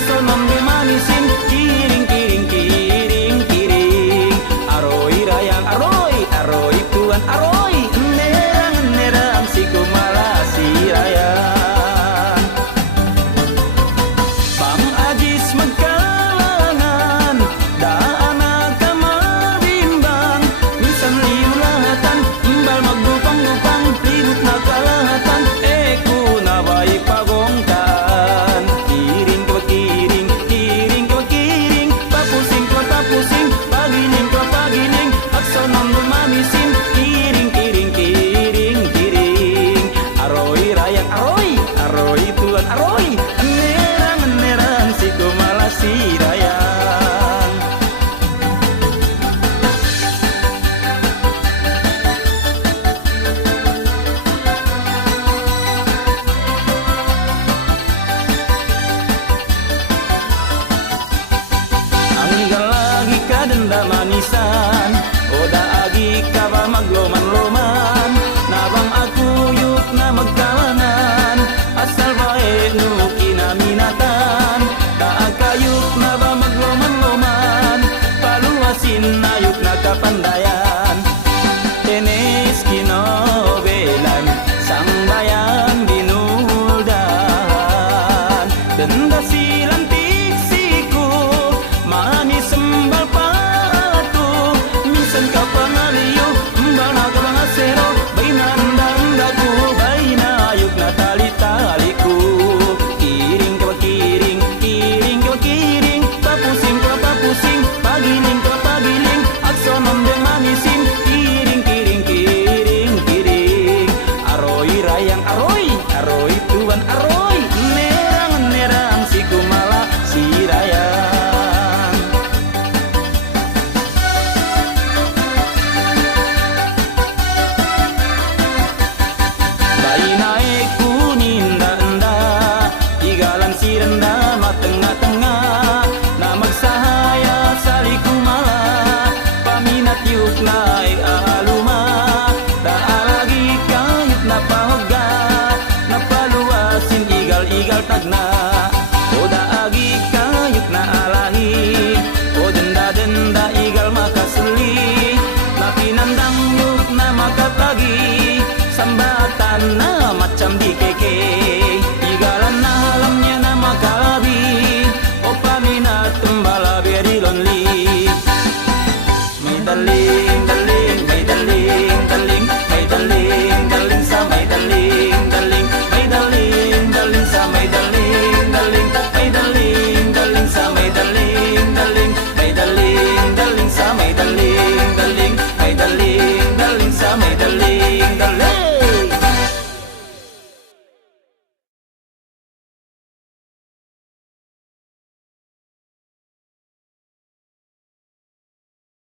aksonom di manisin, kiring kiring kiring kiring. Aroi rayang aroi, aroi tuan aroi, nerang nerang si kumalasi rayang. Bang Ajis magkalangan, daan na kamabimbang, minsan liulatan, imbal maggupang-gupang, libot na kalahatan, na bay pagongkan. Kiring ka kiring, kiring ka kiring, papusing ka papusing, pagiling ka pagiling, aksonom lumamisin, kiring kiring kiring kiring. Aroi rayang aroi, aroi tuan aroi, nerang nerang si kumalasi rayang. Ang igal lagi ka denda manisan, oda agi ka ba magloman-loman.